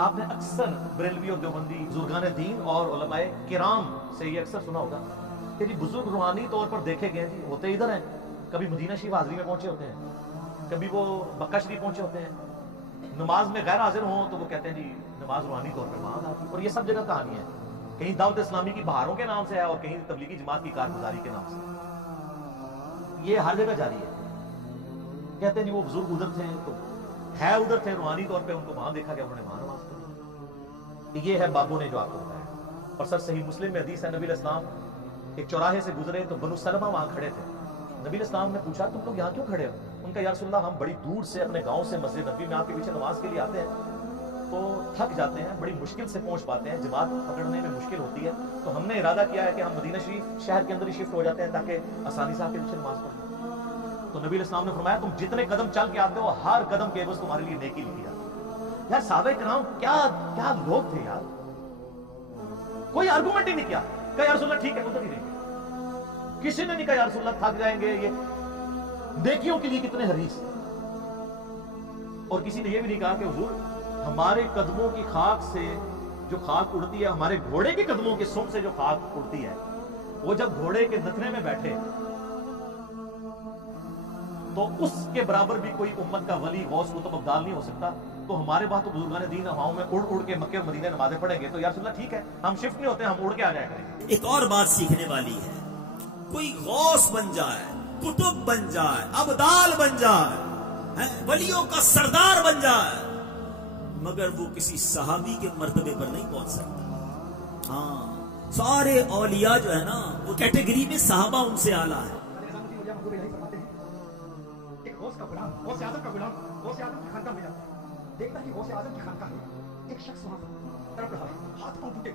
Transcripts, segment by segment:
آپ نے اکثر بریلوی اور دیوبندی بزرگان دین اور علماء کرام سے یہ اکثر سنا ہوگا کہ جی بزرگ روحانی طور پر دیکھے گئے جی ہوتے ادھر ہیں، کبھی مدینہ شریف حاضری میں پہنچے ہوتے ہیں، کبھی وہ مکہ شریف پہنچے ہوتے ہیں، نماز میں غیر حاضر ہوں تو وہ کہتے ہیں جی نماز روحانی طور پر وہاں آتی، اور یہ سب جگہ کہانی ہے، کہیں دعوت اسلامی کی بہاروں کے نام سے ہے اور کہیں تبلیغی جماعت کی کارگزاری کے نام سے، یہ ہر جگہ جاری ہے۔ کہتے ہیں جی وہ بزرگ ادھر تھے تو ہے ادھر تھے، روحانی طور پہ ان کو وہاں دیکھا گیا، انہوں نے وہاں نماز پڑھی۔ یہ ہے بابوں نے جو آپ کو بتایا، اور سر صحیح مسلم میں حدیث ہے، نبی علیہ السلام ایک چوراہے سے گزرے تو بنو سلمہ وہاں کھڑے تھے، نبی علیہ السلام نے پوچھا تم لوگ یہاں کیوں کھڑے ہو؟ ان کا یا رسول اللہ ہم بڑی دور سے اپنے گاؤں سے مسجد نبی میں آپ کے پیچھے نماز کے لیے آتے ہیں تو تھک جاتے ہیں، بڑی مشکل سے پہنچ پاتے ہیں، جماعت پکڑنے میں مشکل ہوتی ہے، تو ہم نے ارادہ کیا ہے کہ ہم مدینہ شریف شہر کے اندر ہی شفٹ ہو جاتے ہیں تاکہ آسانی سے آپ کے پیچھے نماز پڑھ لیں۔ تو نبی علیہ السلام نے فرمایا تم جتنے قدم چل کے آتے ہو ہر قدم کے عوض تمہارے لیے نیکی لکھی جاتی ہے۔ یار صحابہ کرام کیا لوگ تھے یار، کوئی آرگومنٹ ہی نہیں کیا، کہا یا رسول اللہ ٹھیک ہے ادھر ہی رہیں گے، کسی نے نہیں کہا یا رسول اللہ تھک جائیں گے، یہ نیکیوں کے لیے کتنے حریص، اور کسی نے یہ بھی نہیں کہا کہ حضور ہمارے قدموں کی خاک سے جو خاک اڑتی ہے، ہمارے گھوڑے کے قدموں کے سم سے جو خاک اڑتی ہے، وہ جب گھوڑے کے نتنے میں بیٹھے تو اس کے برابر بھی کوئی امت کا ولی غوث قطب ابدال نہیں ہو سکتا، تو ہمارے بعد تو بزرگان دین ہواؤں میں اڑ اڑ کے مکے اور مدینے نمازیں پڑھیں گے، تو یا رسول اللہ ٹھیک ہے ہم شفٹ نہیں ہوتے، ہم اڑ کے آ جائے کریں۔ ایک اور بات سیکھنے والی ہے، کوئی غوث بن جائے، قطب بن جائے، ابدال بن جائے، ولیوں کا سردار بن جائے، مگر وہ کسی صحابی کے مرتبے پر نہیں پہنچ سکتا۔ ہاں سارے اولیاء جو ہے نا وہ کیٹیگری میں صحابہ ان سے اعلیٰ ہے۔ غوث اعظم کا غلام غوث اعظم کی خانقاہ میں جاتا ہے، دیکھتا ہے کہ غوث اعظم کی خانقاہ ہے، ایک شخص وہاں تڑپ رہا ہے، ہاتھ پاؤں ٹوٹے،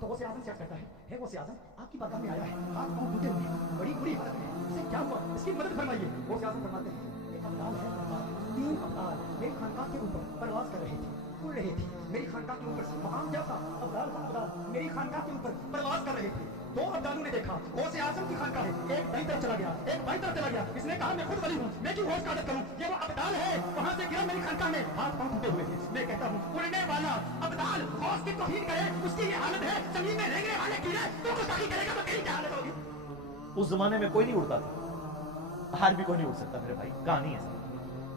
تو غوث اعظم سے عرض کرتا ہے غوث اعظم آپ کی بارگاہ میں آیا ہے، ہاتھ پاؤں ٹوٹے ہوئے ہیں، بڑی بری حالت میں، اسے کیا ہوا، اس کی مدد فرمائیے۔ غوث اعظم فرماتے ہیں ایک ابدال ہے، تین ابدال میری خانقاہ کے اوپر پرواز کر رہے تھے، اڑ رہے تھے، میری خانقاہ کے اوپر سے مقام کیا تھا، ابدال میری خانقاہ کے اوپر پرواز کر رہے تھے، دو ابدالوں نے دیکھا غوث اعظم کی خانقاہ ہے، ایک دائیں طرف چلا گیا ایک بائیں طرف چلا گیا، اس نے کہا میں خود ولی ہوں، میں کیوں غوث کا عادت کروں، یہ وہ ابدال ہے وہاں سے گرا میری خانقاہ میں، ہاتھ پاؤں ٹوٹے ہوئے ہیں، میں کہتا ہوں اڑنے والا ابدال غوث کی توہین کرے، اس کی یہ حالت ہے، زمین میں رینگنے والے کیڑے تو گستاخی کرے گا تو تیری کیا حالت ہوگی۔ اس زمانے میں کوئی نہیں اڑتا تھا، آج بھی کوئی نہیں اڑ سکتا میرے بھائی، کہانی ہے۔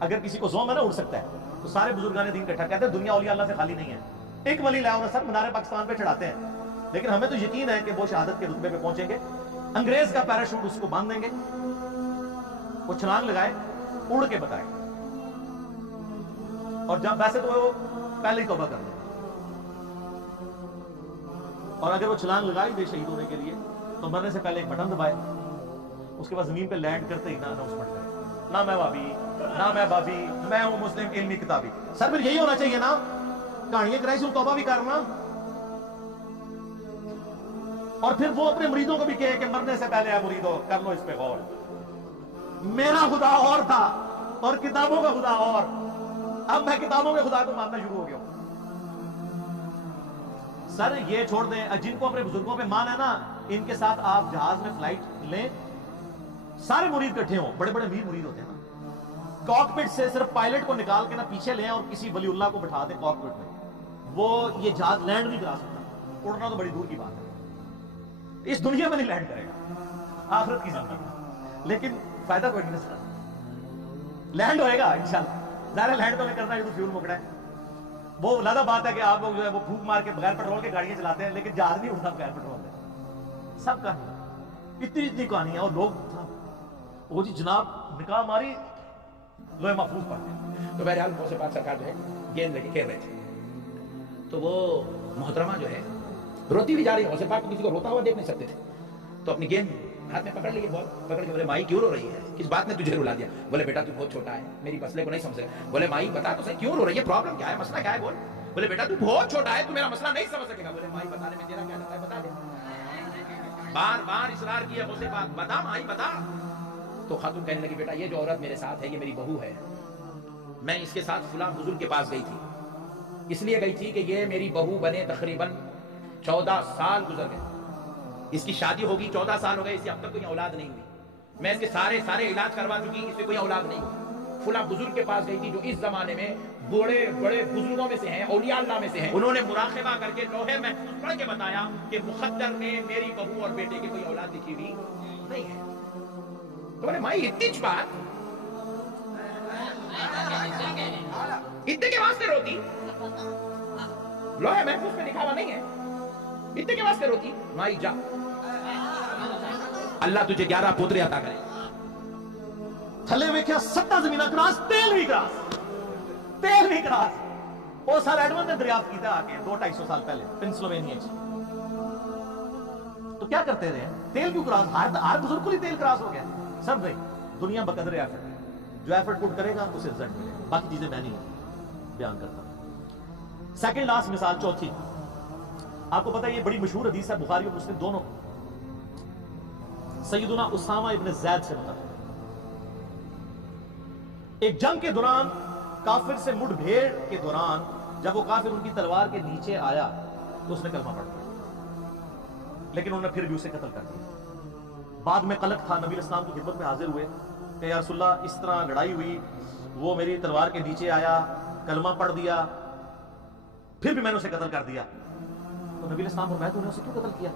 اگر کسی کو زوم ہے نا اڑ سکتا ہے، تو سارے بزرگان دین اکٹھا کہتے ہیں دنیا اولیاء اللہ سے خالی نہیں ہے، ایک ولی لاؤ نا سر منارے پاکستان پہ چڑھاتے ہیں، لیکن ہمیں تو یقین ہے کہ وہ شہادت کے رتبے پہ پہنچیں گے، انگریز کا پیراشوٹ اس کو باندھ دیں گے، وہ چھلانگ لگائے اڑ کے بتائے، اور جب ویسے تو وہ پہلے ہی توبہ کر لیں، اور اگر وہ چھلانگ لگائی دے شہید ہونے کے لیے تو مرنے سے پہلے ایک بٹن دبائے، اس کے بعد زمین پہ لینڈ کرتے ہی نہ اناؤنسمنٹ کرے، نہ میں وابی نہ میں بابی، میں ہوں مسلم علمی کتابی۔ سر پھر یہی ہونا چاہیے نا، کہانیاں کرائی سے توبہ بھی کرنا، اور پھر وہ اپنے مریدوں کو بھی کہے کہ مرنے سے پہلے ہے مریدوں کر لو اس پہ غور، میرا خدا اور تھا اور کتابوں کا خدا اور، اب میں کتابوں کے خدا کو ماننا شروع ہو گیا ہوں۔ سر یہ چھوڑ دیں، جن کو اپنے بزرگوں پہ مان ہے نا، ان کے ساتھ آپ جہاز میں فلائٹ لیں، سارے مرید اکٹھے ہوں، بڑے بڑے امیر مرید ہوتے ہیں نا، کاکپٹ سے صرف پائلٹ کو نکال کے نا پیچھے لیں اور کسی ولی اللہ کو بٹھا دیں کاکپٹ میں، وہ یہ جہاز لینڈ نہیں کرا سکتا، اڑنا تو بڑی دور کی بات ہے، اس دنیا میں نہیں لینڈ کرے گا، آخرت کی زندگی، لیکن فائدہ کوئی نہیں سکتا، لینڈ ہوئے گا انشاءاللہ، ظاہر لینڈ تو نہیں کرنا ہے تو فیول مکڑا ہے، وہ لادہ بات ہے کہ آپ لوگ جو ہے وہ پھونک مار کے بغیر پیٹرول کے گاڑیاں چلاتے ہیں، لیکن جہاز نہیں اڑتا بغیر پیٹرول کے، سب کہانی اتنی کہانیاں، اور لوگ وہ جی جناب نکاح ماری لوہے محفوظ پڑھتے ہیں۔ تو بہرحال غوث پاک سرکار جو ہے گیند لے کے کھیل رہے تھے، تو وہ محترمہ جو ہے روتی بھی جا رہی ہے، غوث پاک کو کسی کو روتا ہوا دیکھ نہیں سکتے تھے، تو اپنی گیند ہاتھ میں پکڑ لی ہے، بال پکڑ کے بولے مائی کیوں رو رہی ہے، کس بات نے تجھے رلا دیا؟ بولے بیٹا تو بہت چھوٹا ہے، میری مسئلے کو نہیں سمجھ رہا۔ بولے مائی بتا تو صحیح کیوں رو رہی ہے، پرابلم کیا ہے، مسئلہ کیا ہے بول۔ بولے بیٹا تو بہت چھوٹا ہے، تو میرا مسئلہ نہیں سمجھ سکے گا۔ بولے مائی بتانے میں تیرا کیا جاتا ہے، بتا دے۔ بار بار اصرار کیا غوث پاک، بتا مائی بتا۔ تو خاتون کہنے لگی بیٹا یہ جو عورت میرے ساتھ ہے یہ میری بہو ہے، میں اس کے ساتھ فلاں بزرگ کے پاس گئی تھی، اس لیے گئی تھی کہ یہ میری بہو بنے تقریباً 14 سال گزر گئے، اس کی شادی ہوگی 14 سال ہو گئے، اسے اب تک کوئی اولاد نہیں ہوئی، میں اس کے سارے علاج کروا چکی، اس سے کوئی اولاد نہیں ہوئی، फुला बुजुर्ग के पास गई थी जो इस जमाने में बड़े बड़े बुजुर्गों में से हैं, औलिया अल्लाह में से हैं। उन्होंने मुराक़बा करके लोहे महफूज पढ़ के बताया कि मुक़द्दर ने मेरी बहू और बेटे की कोई औलाद लिखी हुई नहीं है। तो बोले माई इतनी बात, इतने के वास्ते रोती, लोहे महफूज में लिखा हुआ नहीं है, इतने के वास्ते रोती। माई जा, अल्लाह तुझे 11 पुत्र अता करे। थले वेख्या सत्ता जमीना क्रास, तेल भी क्रास, तेल भी क्रास। वो सर एडमंड ने दरियाफ्त किया आके 200-250 साल पहले पेंसिल्वेनिया में। तो क्या करते रहे, तेल क्यों क्रास? हर बुजुर्ग को ही तेल क्रास हो गया। सर भाई दुनिया बकदर एफर्ट है, जो एफर्ट पुट करेगा उसे रिजल्ट मिलेगा। बाकी चीजें मैं नहीं बयान करता। सेकंड लास्ट मिसाल, चौथी, आपको पता है ये बड़ी मशहूर हदीस है, बुखारी और मुस्लिम दोनों, सैयदुना उसामा इब्न ज़ैद से मुताबिक। एक जंग के दौरान काफिर से मुठभेड़ के दौरान जब वो काफिर उनकी तलवार के नीचे आया तो उसने कलमा पढ़ दिया, लेकिन उन्होंने फिर भी उसे कत्ल कर दिया। बाद में कलक था, नबी इस्लाम की खिदमत में हाजिर हुए कि या रसूलल्लाह इस तरह लड़ाई हुई, वो मेरी तलवार के नीचे आया, कलमा पढ़ दिया, फिर भी मैंने उसे कत्ल कर दिया। तो नबी इस्लाम फरमाया तूने उसे क्यों कत्ल किया?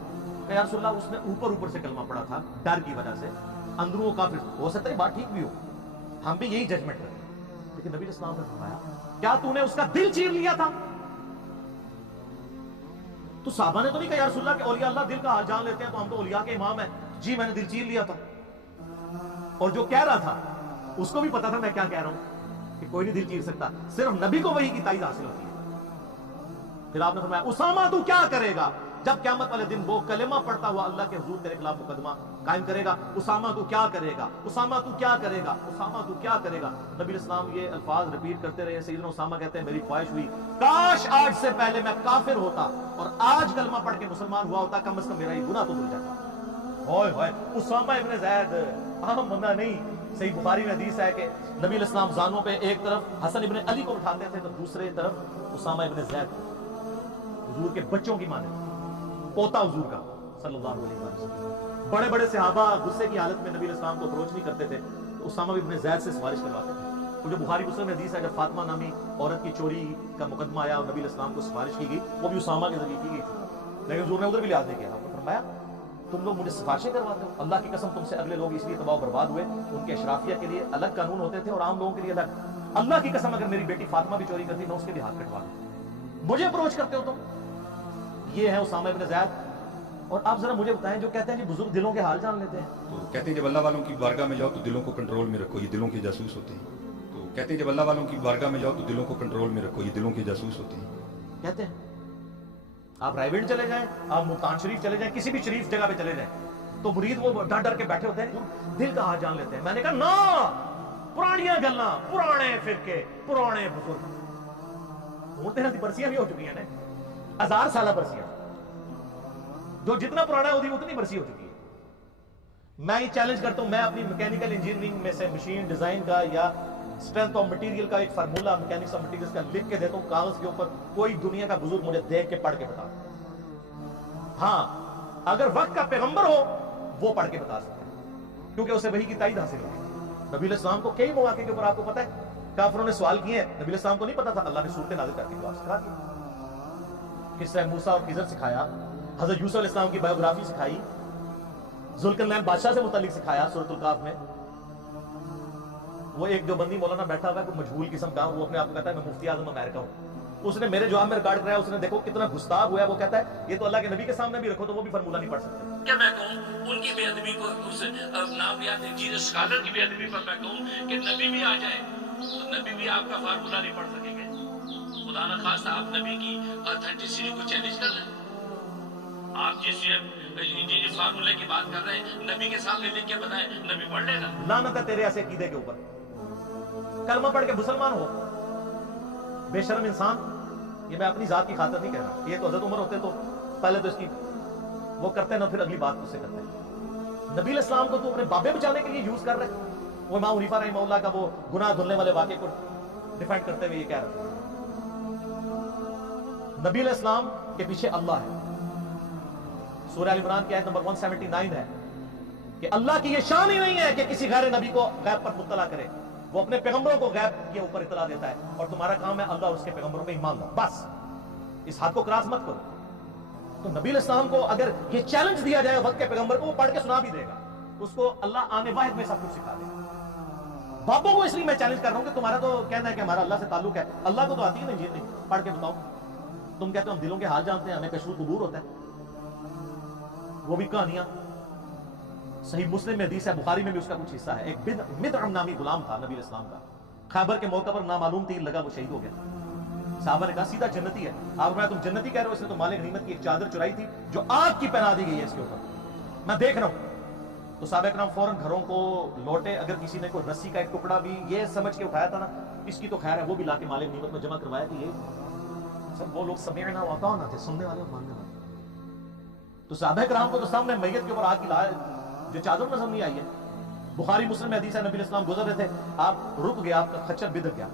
कि या रसूलल्लाह उसने ऊपर से कलमा पढ़ा था डर की वजह से, अंदरों वो काफिर, हो सकता है बात ठीक भी हो, हम भी यही जजमेंट करें, लेकिन नबी इस्लाम ने फरमाया क्या तूने उसका दिल चीर लिया था? तो साहबा ने तो नहीं कहा या रसूलल्लाह के औलिया अल्लाह दिल का हाल जान लेते हैं, तो हम तो औलिया के इमाम हैं। जी मैंने दिल चीर लिया था। और जो कह रहा था उसको भी पता था मैं क्या कह रहा हूं कि कोई नहीं दिल चीर सकता, सिर्फ नबी को वही की ताईद हासिल होती है। फिर आपने फरमाया उसामा तू क्या करेगा जब क़यामत वाले दिन वो कलेमा पढ़ता हुआ अल्लाह के हुजूर तेरे खिलाफ मुकदमा कायम करेगा? उसामा तू क्या करेगा? उसामा तू क्या करेगा? उसामा तू क्या करेगा? नबी इस्लाम ये अल्फाज रिपीट करते रहे। सैयदना उसामा कहते हैं मेरी ख्वाहिश हुई काश आज से पहले मैं काफिर होता और आज कलमा पढ़ के मुसलमान हुआ होता, कम से कम मेरा ये गुनाह तो धुल जाता। होय होय, उसामा इब्न ज़ैद आम बंदा नहीं। सही बुखारी में हदीस है कि नबी इस्लाम जानों पे एक तरफ हसन इब्न अली को उठाते थे तो दूसरे तरफ उसामा इब्न ज़ैद, हुजूर के बच्चों की माने, पोता हुजूर का सल्लल्लाहु अलैहि वसल्लम। बड़े बड़े सहाबा गुस्से की हालत में नबी इस्लाम को अप्रोच नहीं करते थे, तो उसामा इब्न ज़ैद से सिफारिश करवाते थे। वो जो बुखारी मुस्लिम में हदीस है जब फातिमा नामी औरत की चोरी का मुकदमा आया और नबी इस्लाम को सिफारिश की गई, वो भी उसामा के जरिए की गई थी, लेकिन हुजूर ने उधर भी लिहाज नहीं किया। आपने फरमाया तुम लोग मुझे सिफारिशें करवाते हो, अल्लाह की कसम तुमसे अगले लोग इसलिए तबाह बर्बाद हुए, उनके अशराफिया के लिए अलग कानून होते थे और आम लोगों के लिए अलग। अल्लाह की कसम अगर मेरी बेटी फातिमा भी चोरी करती मैं उसके लिए हाथ कटवा दूं, मुझे अप्रोच करते हो तुम। ये है उसामा इब्न ज़ैद। और आप जरा मुझे बताएं जो कहते हैं कि बुजुर्ग दिलों के हाल जान लेते हैं, तो कहते हैं जब अल्लाह वालों की बारगाह में जाओ तो दिलों को कंट्रोल में रखो, ये दिलों के जासूस होते हैं। तो कहते हैं जब अल्लाह वालों की बारगाह में जाओ तो दिलों को कंट्रोल में रखो, ये दिलों के जासूस होते हैं। कहते हैं आप रायविंड चले जाएं, आप मुल्तान शरीफ चले जाएं, किसी भी शरीफ जगह पे चले जाएं, तो मुरीद वो डर डर के बैठे होते हैं, दिल का हाल जान लेते हैं। मैंने कहा ना, पुरानियां गल्लां, पुराने फिरके, पुराने बुजुर्ग हूं तेरा बरसियां भी हो चुकी हैं, 1000 साल बरसियां, जो जितना पुराना है उतनी बरसी हो चुकी है। मैं ये चैलेंज करता हूं, मैं अपनी मैकेनिकल इंजीनियरिंग में से मशीन डिजाइन का या स्ट्रेंथ ऑफ मटेरियल का एक फार्मूला मैकेनिक्स ऑफ मटेरियल्स का लिख के देता हूं कागज के ऊपर, कोई दुनिया का बुजुर्ग मुझे देख के पढ़ के बता। हाँ, अगर वक्त का पैगंबर हो वो पढ़ के बता सकता है, क्योंकि उसे वही की ताईद हासिल होगी। नबी इस्लाम को कई मौके के ऊपर आपको पता है काफिरों ने सवाल किए हैं, नबी इस्लाम को नहीं पता था, अल्लाह ने सूरत नाज़िल करके जवाब सिखा दिया। किस्सा मूसा और खिज़र सिखाया, हज़रत यूसुफ अलैहिस्सलाम की बायोग्राफी सिखाई, जुल्करनैन बादशाह से मुतालिक सिखाया सूरतुल काफ में। वो एक जो बंदी मौलाना बैठा हुआ है कोई मजहूल किस्म का, वो अपने आप को कहता है मैं मुफ्ती आज़म अमेरिका हूं, उसने मेरे जवाब में रिकॉर्ड कराया, उसने देखो कितना गुस्ताख हुआ है, वो कहता है ये तो अल्लाह के नबी के सामने भी रखो तो वो भी फार्मूला नहीं पढ़ सकते। क्या मैं कहूँ उनकी बेअदबी को, उस नाम याद जीरो स्कॉलर की बेअदबी पर मैं कहूँ कि नबी भी आ जाए तो नबी भी आपका फार्मूला नहीं पढ़ सकेंगे। खुदा न खास्ता आप नबी की ऑथेंटिसिटी को चैलेंज कर रहे हैं। आप जिस इंजीनियर फार्मूले की बात कर रहे हैं, नबी के सामने लिख के बताए, नबी पढ़ लेगा। लानत है तेरे ऐसे अकीदे के ऊपर, कलमा पढ़ के मुसलमान हो, बेशर्म इंसान। ये मैं अपनी जात की खातिर नहीं कह रहा, ये तो हज़रत उमर होते तो पहले तो इसकी वो करते ना, फिर अगली बात उससे करते हैं। नबी इस्लाम को तो अपने बाबे बचाने के लिए यूज कर रहे हैं। वो इमाम हनीफा रहमहुल्लाह का वो गुनाह धुलने वाले वाक़े को डिफेंड करते हुए ये कह रहे हैं नबी इस्लाम के पीछे अल्लाह है। सूरह अल इमरान की आयत नंबर 179 है कि अल्लाह की ये शान ही नहीं है कि किसी गैर नबी को गैब पर मुत्तला करे। वो अपने पैगंबरों को गैब के ऊपर इतला देता है, और तुम्हारा काम है अल्लाह और उसके पैगंबरों पे ईमान लाओ। बस इस हाथ को क्रॉस मत करो। तो नबी इस्लाम को अगर ये चैलेंज दिया जाए वक्त के पैगंबर को, वो पढ़ के सुना भी देगा, उसको अल्लाह आने वाहिद में सब कुछ सिखा देगा। बापों को इसलिए मैं चैलेंज कर रहा हूं कि तुम्हारा तो कहना है कि हमारा अल्लाह से ताल्लुक है, अल्लाह को तो आती है ना इंजील नहीं, पढ़ के बताओ। तुम कहते हो हम दिलों के हाल जानते हैं, हमें कशरू कुबूर होता है, वो भी कहानियां। सही मुस्लिम में हदीस है, बुखारी में भी उसका कुछ हिस्सा है। एक मिद्रम नामी गुलाम था नबी इस्लाम का, खैबर के मौका पर नामालूम तीर लगा, वो शहीद हो गया। साहबा ने कहा सीधा जन्नती है। आप मैं तुम जन्नती कह रहे हो, इसने तो मालिक गनीमत की एक चादर चुराई थी जो आग की पहना दी गई है इसके ऊपर, मैं देख रहा हूं। तो साहबा इकराम फौरन घरों को लौटे। अगर किसी ने कोई रस्सी का एक टुकड़ा भी ये समझ के उठाया था ना, इसकी तो खैर है, वो भी लाके मालिक गनीमत में जमा करवाया कि ये सब वो लोग समीअना व अताअना थे, सुनने वाले और मानने वाले। तो साहबा इकराम को तो सामने मैयत के ऊपर आग की जो चादर नजर नहीं आई है। बुखारी मुस्लिम में हदीस है, नबी इस्लाम गुजर रहे थे, आप रुक गया, आपका खच्चर बिदक गया,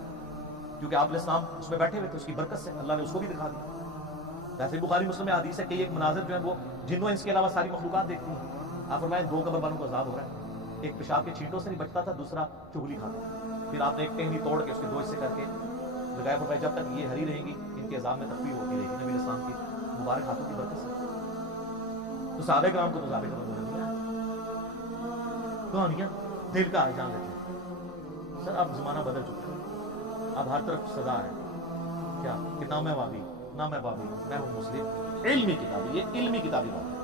क्योंकि आप इस्लाम उसमें बैठे हुए थे, उसकी बरकत से अल्लाह ने उसको भी दिखा दिया। वैसे बुखारी मुस्लिम में हदीस है कि एक मनाजिर जो है वो जिन्हों इसके अलावा सारी मखलूकात देखती हैं। आप फरमाए दो कब्र वालों को अज़ाब हो रहा है, एक पेशाब के छींटों से नहीं बचता था, दूसरा चुगली खाता। फिर आपने एक टहनी तोड़ के उसके दो हिस्से करके लगाया, फरमाया जब तक ये हरी रहेगी इनके अज़ाब में तकलीफ होती रहेगी नबी इस्लाम की मुबारक हाथों की बरकत से। तो साहबे कराम को तो साहबे कराम कहानियां दिल का जान लेते हैं। सर अब जमाना बदल चुका है, अब हर तरफ सदा है क्या कि ना मैं वाबी ना मैं बाबी, मैं हूं मुस्लिम। इल्मी किताबी, ये इल्मी किताबी बात है।